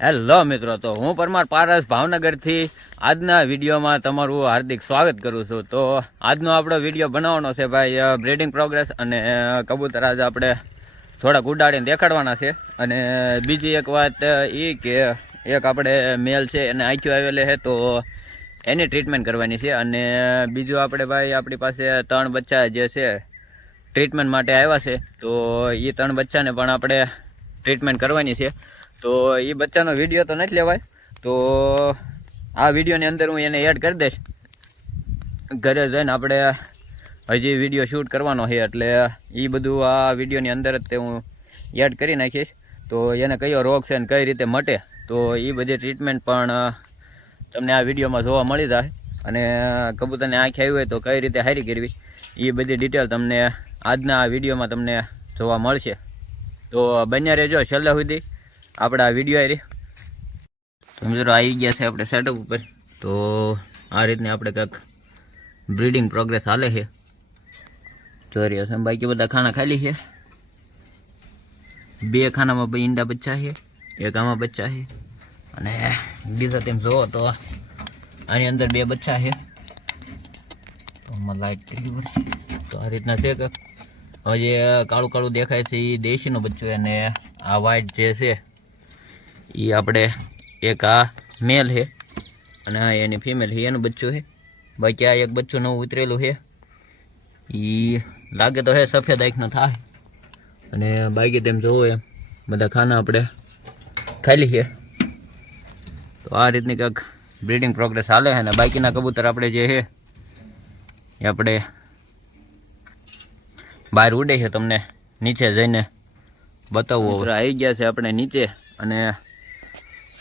Hello મિત્રો, તો હું પરમાર પારસ ભાવનગરથી આજના વિડીયોમાં તમારું હાર્દિક સ્વાગત કરું છું. તો આજનો આપણો વીડિયો બનાવવાનો છે ભાઈ બ્રીડિંગ પ્રોગ્રેસ અને કબૂતર આજે આપણે થોડાક ઉડાડીને દેખાડવાના છે. અને બીજી એક વાત એ કે એક આપણે મેલ છે, એને આંખ્યું આવેલી છે, તો એની ટ્રીટમેન્ટ કરવાની છે. અને બીજું આપણે ભાઈ, આપણી પાસે ત્રણ બચ્ચા જે છે, ટ્રીટમેન્ટ માટે આવ્યા છે. તો એ ત્રણ બચ્ચાને પણ આપણે ટ્રીટમેન્ટ કરવાની છે. તો એ બચ્ચાનો વીડિયો તો નથી લેવાય. તો આ વિડીયોની અંદર હું એને એડ કરી દઈશ. ઘરે જઈને આપણે હજી વીડિયો શૂટ કરવાનો છે, એટલે એ બધું આ વિડીયોની અંદર જ તે હું એડ કરી નાખીશ. તો એને કયો રોગ છે ને કઈ રીતે મટે, તો એ બધી ટ્રીટમેન્ટ પણ તમને આ વિડીયોમાં જોવા મળી જાય. અને કબૂતરને આંખ આવી હોય તો કઈ રીતે હારી કરવી એ બધી ડિટેલ તમને આજના આ વિડીયોમાં તમને જોવા મળશે. તો બન્યા રહેજો છેલ્લે સુધી. આપણે આ વીડિયો આવી તો મિત્રો આવી ગયા છે આપણે સેટઅપ ઉપર. તો આ રીતને આપણે કંઈક બ્રીડિંગ પ્રોગ્રેસ હાલે છે. જોઈ રહ્યા છે બાકી બધા ખાના ખાલી છે. બે ખાનામાં ભાઈ ઈંડા બચ્ચા છે, એક આમાં બચ્ચા છે. અને બીજા તેમ જોવો તો આની અંદર બે બચ્ચા છે. તો આમાં લાઈટ કરવી પડશે તો આ રીતના છે કંઈક હવે જે કાળું કાળું દેખાય છે એ દેશીનો બચ્ચો અને આ વ્હાઈટ જે છે એ આપણે એક આ મેલ છે. અને આ એની ફિમેલ છે એનું બચ્ચું છે. બાકી આ એક બચ્ચું નવું ઉતરેલું છે. એ લાગે તો હે સફેદ આંખનો થાય. અને બાકી તેમ જોવો એમ બધા ખાના આપણે ખાલી છે. તો આ રીતની કંઈક બ્રીડિંગ પ્રોગ્રેસ હાલે છે. અને બાકીના કબૂતર આપણે જે છે એ આપણે બહાર ઉડે છે તમને નીચે જઈને બતાવવું આવી ગયા છે આપણે નીચે. અને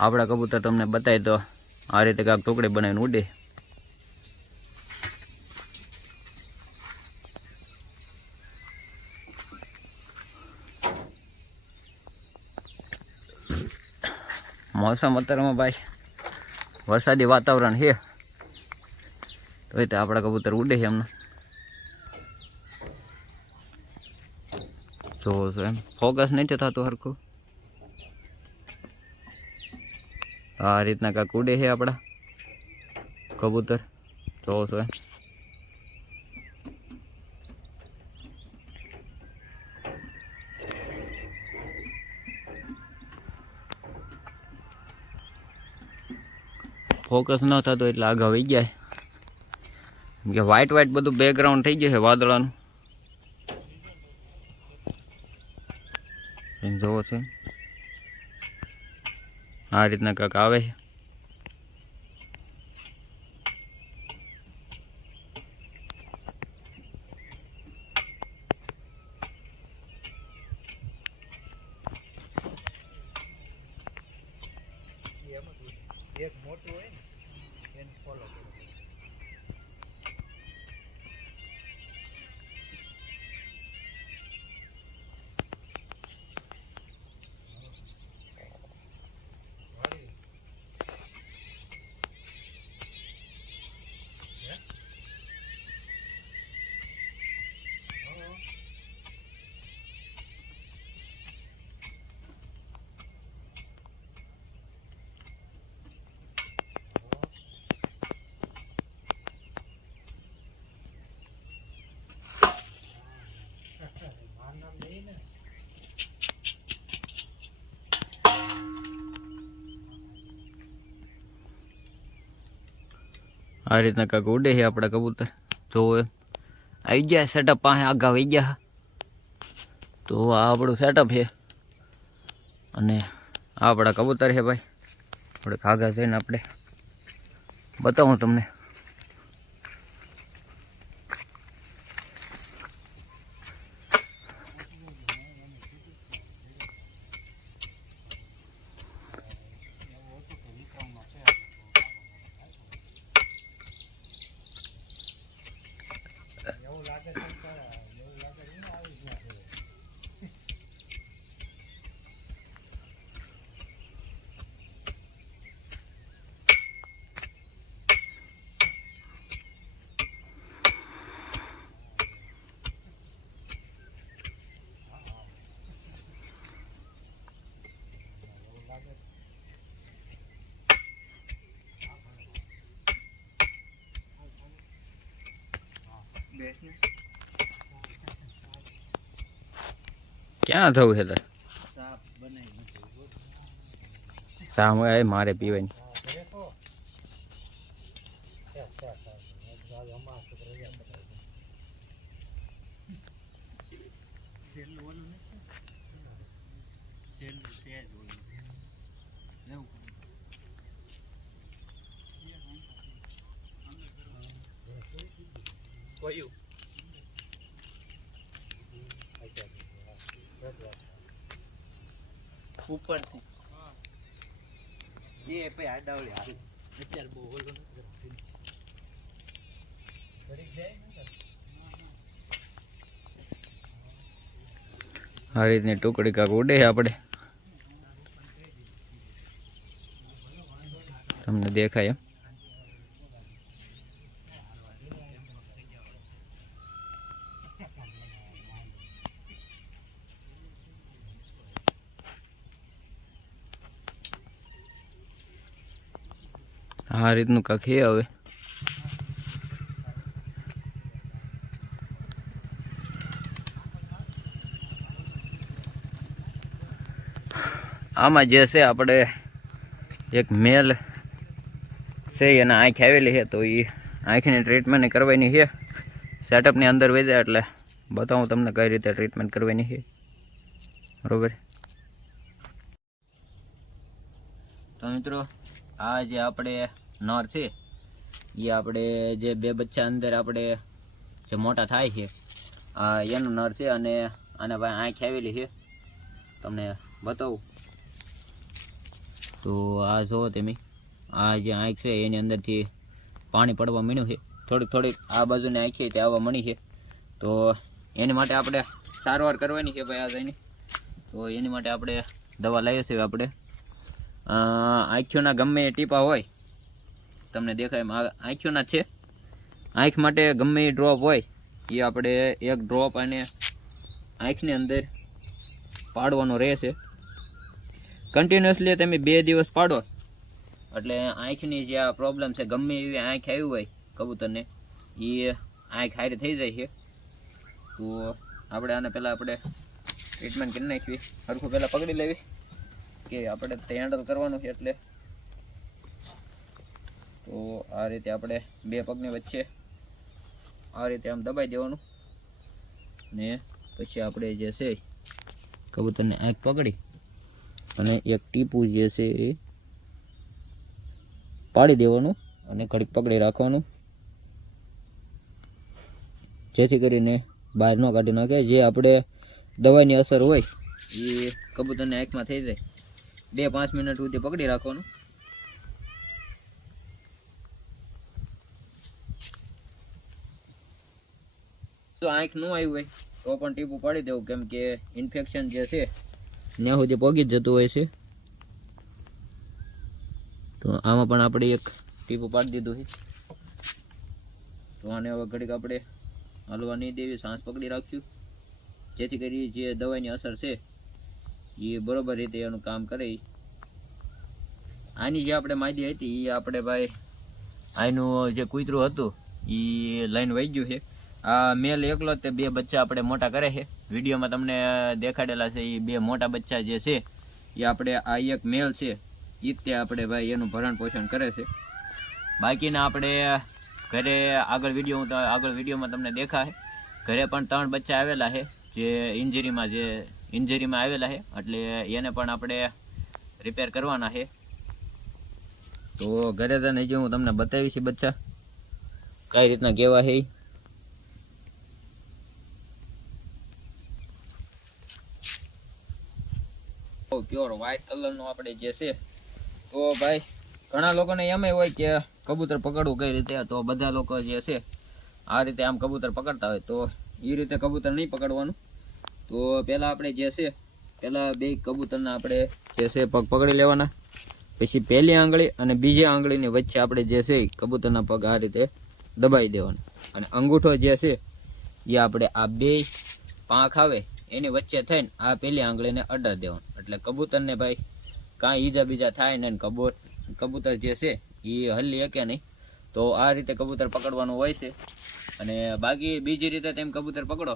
આપણા કબૂતર તમને બતાવી તો આ રીતે કાંક ટુકડી બનાવીને ઉડે. મોસમ અત્યારમાં ભાઈ, વરસાદી વાતાવરણ છે. તો એ આપણા કબૂતર ઉડે છે એમને જોવો છો એમ. ફોકસ નથી થતું હરખું. આ રીતના કાંક ઉડે છે આપણા કબૂતર. જોવો છો એમ. ફોકસ ન થતો એટલે આગળ વહી જાય. કે વ્હાઈટ વ્હાઈટ બધું બેકગ્રાઉન્ડ થઈ ગયું છે વાદળાનું. જોવો છે આ રીતના કાંક આવે છે. આ રીતના કાંક ઉડે છે આપણા કબૂતર. તો આવી ગયા સેટઅપ પાસે આગા વહી ગયા. તો આ આપણું સેટઅપ છે. અને આ આપણા કબૂતર છે ભાઈ. થોડીક આગળ જઈને આપણે બતાવું તમને. ક્યાં થવું છે તાર સામે આવે મારે પીવાની ઉપરથી. એ પછી આડાવળી હાલ. અત્યારે બહુ ઓલો આ રીતની ટુકડી કાંક ઉડે આપણે તમને દેખાય એમ? આ રીતનું કાંક છે હવે. આમાં જે છે આપણે એક મેલ છે, એના આંખ આવેલી છે, તો એ આંખની ટ્રીટમેન્ટ કરવાની છે. સેટઅપની અંદર વહી જાય એટલે બતાવું તમને કઈ રીતે ટ્રીટમેન્ટ કરવાની છે. બરોબર? તો મિત્રો, આ જે આપણે નર છે. એ આપણે જે બે બચ્ચા અંદર આપણે જે મોટા થાય છે, આ એનું નર છે અને આને ભાઈ આંખ આવેલી છે. તમને બતાવું. તો આ જુઓ તમે, આ જે આંખ છે એની અંદરથી પાણી પડવા માંડ્યું છે. થોડીક થોડીક આ બાજુની આંખ છે તે આવવા મળી છે. તો એની માટે આપણે સારવાર કરવાની છે ભાઈ આ જઈને. તો એની માટે આપણે દવા લાવીએ છીએ આપણે. આંખીઓના ગમે ટીપા હોય તમને દેખાય આંખોના છે. આંખ માટે ગમે એ ડ્રોપ હોય, એ આપણે એક ડ્રોપ અને આંખની અંદર પાડવાનો રહેશે. કન્ટિન્યુઅસલી તમે બે દિવસ પાડો, એટલે આંખની જે આ પ્રોબ્લેમ છે, ગમે એવી આંખ આવી હોય કબૂતરને, એ આંખ હારી થઈ જાય છે. તો આપણે આને પહેલાં આપણે ટ્રીટમેન્ટ કરી નાખવી હરખું પહેલાં પકડી લેવી કે આપણે તે હેન્ડલ કરવાનું છે એટલે તો આ રીતે આપણે બે પગની વચ્ચે આ રીતે આમ દબાઈ દેવાનું. ને પછી આપણે જે છે, કબૂતરને આંખ પકડી અને એક ટીપું જે છે એ પાડી દેવાનું અને ઘડીક પકડી રાખવાનું. જેથી કરીને બહાર ન કાઢી નાખે. જે આપણે દવાની અસર હોય એ કબૂતરને આંખમાં થઈ જાય. બે પાંચ મિનિટ સુધી પકડી રાખવાનું. જો આંખ ન આવી હોય, તો પણ ટીપું પાડી દેવું, કેમ કે ઇન્ફેક્શન જે છે, ત્યાં સુધી પોગી જતું હોય છે. તો આમાં પણ આપણે એક ટીપું પાડી દીધું છે. તો આને હવે ઘડીક આપણે હલવા નહીં દેવી શ્વાસ પકડી રાખ્યું જેથી કરી જે દવાની અસર છે, એ બરોબર રીતે એનું કામ કરે. આની જે આપણે માહિતી હતી, એ આપણે ભાઈ, આનું જે કૂતરું હતું, એ લાઈન વહી ગયું છે. મેલ એકલો તે બે બચ્ચા આપણે મોટા કરે છે. વિડીયોમાં તમને દેખાડેલા છે એ બે મોટા બચ્ચા જે છે એ આપણે આ એક મેલ છે એ તે આપણે ભાઈ એનું ભરણ પોષણ કરે છે. બાકીના આપણે ઘરે આગળ વીડિયો હું આગળ વિડીયોમાં તમને દેખાય. ઘરે પણ ત્રણ બચ્ચા આવેલા છે, જે ઇન્જરીમાં જે ઇન્જરીમાં આવેલા છે, એટલે એને પણ આપણે રિપેર કરવાના છે. તો ઘરે તને હજી હું તમને બતાવીશ બચ્ચા. કઈ રીતના કેવા છે પ્યોર વ્હાઇટ કલરનો આપણે જે છે, તો ભાઈ, ઘણા લોકોને એમ હોય કે કબૂતર પકડવું કઈ રીતે, તો બધા લોકો જે છે, આ રીતે આમ કબૂતર પકડતા હોય, તો એ રીતે કબૂતર નહીં પકડવાનું. તો પહેલાં આપણે જે છે પહેલાં બે કબૂતરના આપણે જે છે પગ પકડી લેવાના. પછી પહેલી આંગળી અને બીજી આંગળીની વચ્ચે આપણે જે છે કબૂતરના પગ આ રીતે દબાઈ દેવાના. અને અંગૂઠો જે છે એ આપણે આ બે પાંખ આવે એની વચ્ચે થઈને આ પેલી આંગળીને અડર દેવાનું. એટલે કબૂતરને ભાઈ કાંઈ ઈજા બીજા થાય ને કબૂત, કબૂતર જે છે એ હલી શકે નહીં. તો આ રીતે કબૂતર પકડવાનું હોય છે. અને બાકી બીજી રીતે તેમ કબૂતર પકડો,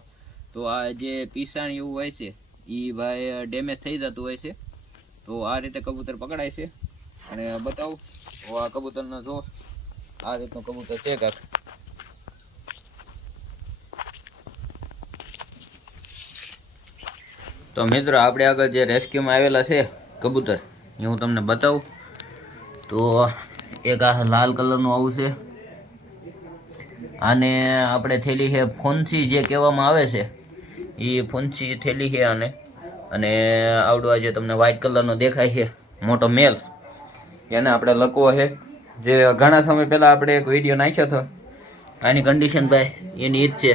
તો આ જે પીસાણ એવું હોય છે, એ ભાઈ ડેમેજ થઈ જતું હોય છે. તો આ રીતે કબૂતર પકડાય છે. અને બતાવું આ કબૂતરનો જો આ રીતનું કબૂતર છે કાંક. તો મિત્રો, આપણે આગળ જે રેસ્ક્યુમાં આવેલા છે, કબૂતર, એ હું તમને બતાવું. તો એક આ લાલ કલરનું આવું છે. આને આપણે થેલી છે ફોન્સી જે કહેવામાં આવે છે, એ ફોન્સી થેલી છે આને. અને આવડું જે તમને વ્હાઇટ કલરનો દેખાય છે, મોટો મેલ. એને આપણે લકવો છે. જે ઘણા સમય પહેલાં આપણે એક વીડિયો નાખ્યો હતો. આની કન્ડિશન ભાઈ, એની ઈ છે.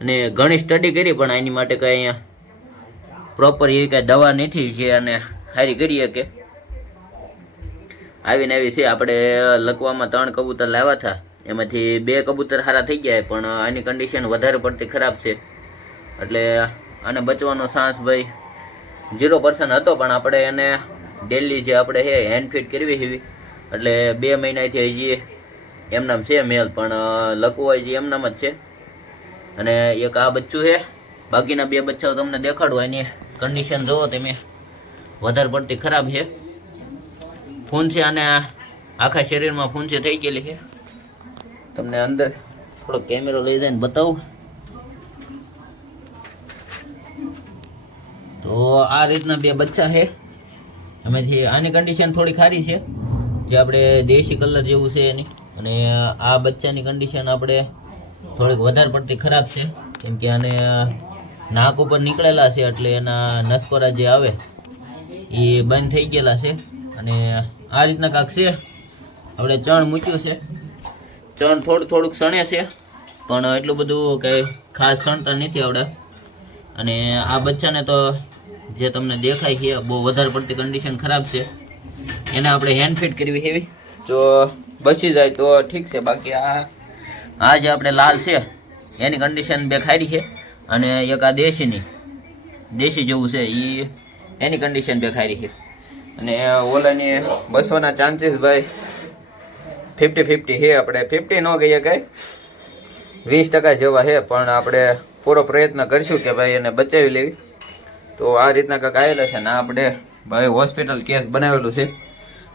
અને ઘણી સ્ટડી કરી પણ આની માટે કાંઈ અહીંયા પ્રોપર એવી કાંઈ દવા નથી જે અને સારી કરીએ કે આવીને આવી છે, આપણે લકવામાં ત્રણ કબૂતર લાવ્યા હતા. એમાંથી બે કબૂતર સારા થઈ ગયા પણ આની કન્ડિશન વધારે પડતી ખરાબ છે. એટલે આને બચવાનો ચાન્સ ભાઈ ઝીરો પર્સન્ટ હતો, પણ આપણે એને ડેલી જે આપણે છે હેન્ડ ફીટ કરવી એવી એટલે બે મહિનાથી હજી એમનામ છે મેલ પણ લકવો હજી એમનામ જ છે. અને એક આ બચ્ચું છે બાકીના બે બચ્ચાઓ તમને દેખાડવા એની કન્ડિશન જુઓ તમે. વધારે પડતી ખરાબ છે. ફૂંસી અને આખા શરીરમાં ફૂંસી થઈ ગયેલી છે. તમને અંદર થોડો કેમેરો લઈ જઈને બતાવું. તો આ રીતના બે બચ્ચા છે. અમે જે આની કન્ડિશન થોડી ખારી છે. જે આપણે દેશી કલર જેવું છે એની. અને આ બચ્ચાની કન્ડિશન આપણે થોડીક વધારે પડતી ખરાબ છે. કેમ કે આને નાક ઉપર નીકળેલા છે એટલે એના નસકોરા જે આવે, એ બંધ થઈ ગયેલા છે. અને આ રીતના કાંક છે. આપણે ચણ મૂક્યું છે. ચણ થોડું થોડુંક સણે છે, પણ એટલું બધું કંઈ ખાસ સણતા નથી આવડે. અને આ બચ્ચાને તો જે તમને દેખાય છે, બહુ વધારે પડતી કન્ડિશન ખરાબ છે. એને આપણે હેન્ડ ફિટ કરવી હેવી જો બસી જાય તો ઠીક છે. બાકી આ આ જે આપણે લાલ છે, એની કન્ડિશન બે ખારી છે. અને એક આ દેશીની, દેશી જેવું છે એ એની કન્ડિશન બે ખારી છે. અને ઓલાની બસવાના ચાન્સીસ ભાઈ ફિફ્ટી ફિફ્ટી છે આપણે. ફિફ્ટી ન કહીએ કંઈ વીસ ટકા જેવા છે, પણ આપણે પૂરો પ્રયત્ન કરશું કે ભાઈ એને બચાવી લેવી. તો આ રીતના કંઈક આવેલા છે ને આપણે ભાઈ હોસ્પિટલ કેસ બનાવેલું છે.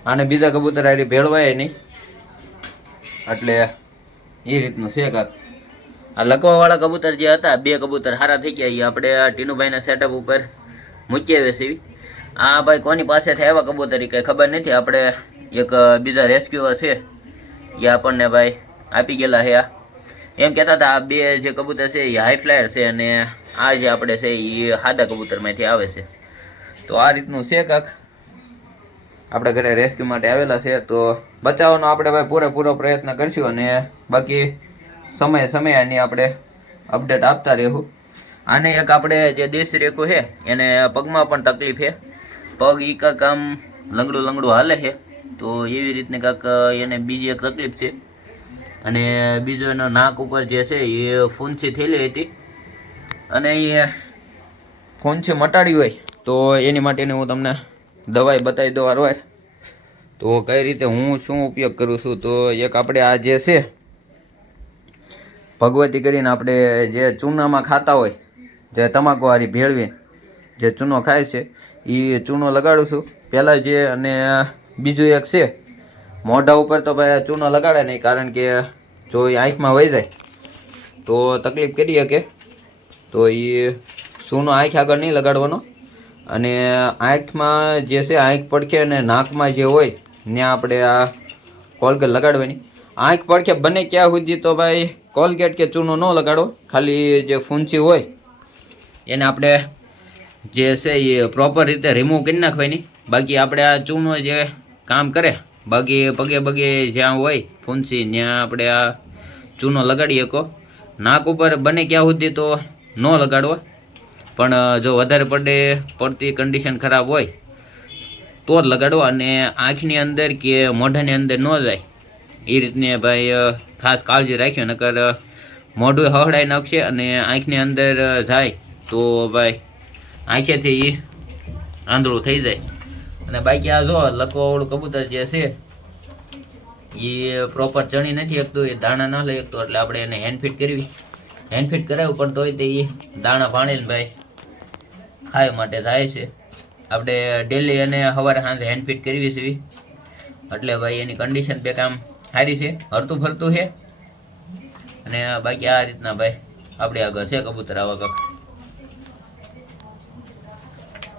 આને બીજા કબૂતર આવી ભેળવાય નહીં. એટલે એ રીતનું છે કાંક. આ લકવાવાળા કબૂતર જે હતા, બે કબૂતર સારા થઈ ગયા. એ આપણે આ ટીનુભાઈના સેટઅપ ઉપર મૂકી આવ્યા છીએ આ ભાઈ કોની પાસેથી આવ્યા કબૂતર કંઈ ખબર નથી. આપણે એક બીજા રેસ્ક્યુઅર છે. એ આપણને ભાઈ આપી ગયેલા છે એમ કહેતા હતા, આ બે જે કબૂતર છે એ હાઈ ફ્લાયર છે અને આ જે આપણે છે એ સાદા કબૂતરમાંથી આવે છે. તો આ રીતનું છે કાંક. આપણે ઘરે રેસ્ક્યુ માટે આવેલા છે. તો બચાવવાનો આપણે ભાઈ પૂરેપૂરો પ્રયત્ન કરશું અને બાકી સમયે સમયે આની આપણે અપડેટ આપતા રહેવું. આને એક આપણે જે દેશી રેખું છે, એને પગમાં પણ તકલીફ છે. પગ એ કાંક આમ લંગડું લંગડું હાલે છે, તો એવી રીતની કાંક એને બીજી એક તકલીફ છે. અને બીજો એનો નાક ઉપર જે છે, એ ફૂંસી થયેલી હતી. અને એ ફૂંસી મટાડી હોય, તો એની માટેની હું તમને દવાઈ બતાવી દઉં હારવાર. તો કઈ રીતે હું શું ઉપયોગ કરું છું, તો એક આપણે આ જે છે ભગવતી કરીને આપણે જે ચૂનામાં ખાતા હોય, જે તમાકુવાળી ભેળવી જે ચૂનો ખાય છે એ ચૂનો લગાડું છું. પહેલાં જે અને બીજું એક છે, મોઢા ઉપર તો ભાઈ ચૂનો લગાડે નહીં, કારણ કે જો એ આંખમાં વહી જાય, તો તકલીફ કરી શકે તો એ ચૂનો આંખ આગળ નહીં લગાડવાનો. અને આંખમાં જે છે, આંખ પડખે અને નાકમાં જે હોય ત્યાં આપણે આ કોલગેટ લગાડવાની. આંખ પડખે બને ક્યાં સુધી તો ભાઈ કોલગેટ કે ચૂનો ન લગાડો. ખાલી જે ફૂંસી હોય, એને આપણે જે છે એ પ્રોપર રીતે રિમૂવ કરી નાખવાની. બાકી આપણે આ ચૂનો જે કામ કરે, બાકી પગે પગે જ્યાં હોય ફૂંસી ત્યાં આપણે આ ચૂનો લગાડી શકો. નાક ઉપર બને ક્યાં સુધી તો ન લગાડવો પણ જો વધારે પડે, પડતી કન્ડિશન ખરાબ હોય, તો જ લગાડવો અને આંખની અંદર કે મોઢાની અંદર ન જાય એ રીતની ભાઈ ખાસ કાળજી રાખજો નકર મોઢું હવડાઈ નાખશે અને આંખની અંદર જાય તો ભાઈ, આંખેથી એ આંધળું થઈ જાય. અને બાકી આ જો લખવાવાળું કબૂતર જે છે એ પ્રોપર ચણી નથી શકતું એ દાણા ના લઈ શકતો એટલે આપણે એને હેન્ડ ફીટ કરવી. હેન્ડ ફીટ કરાવ્યું પણ તોય તે એ દાણા ભાણેલ ભાઈ, ખાય માટે થાય છે. આપણે ડેલી એને સવારે સાંજે હેન્ડ ફીટ કરવી છે. એટલે ભાઈ એની કન્ડિશન બે કામ સારી છે, હરતું ફરતું છે. અને બાકી આ રીતના ભાઈ, આપણે આગળ છે કબૂતર આવા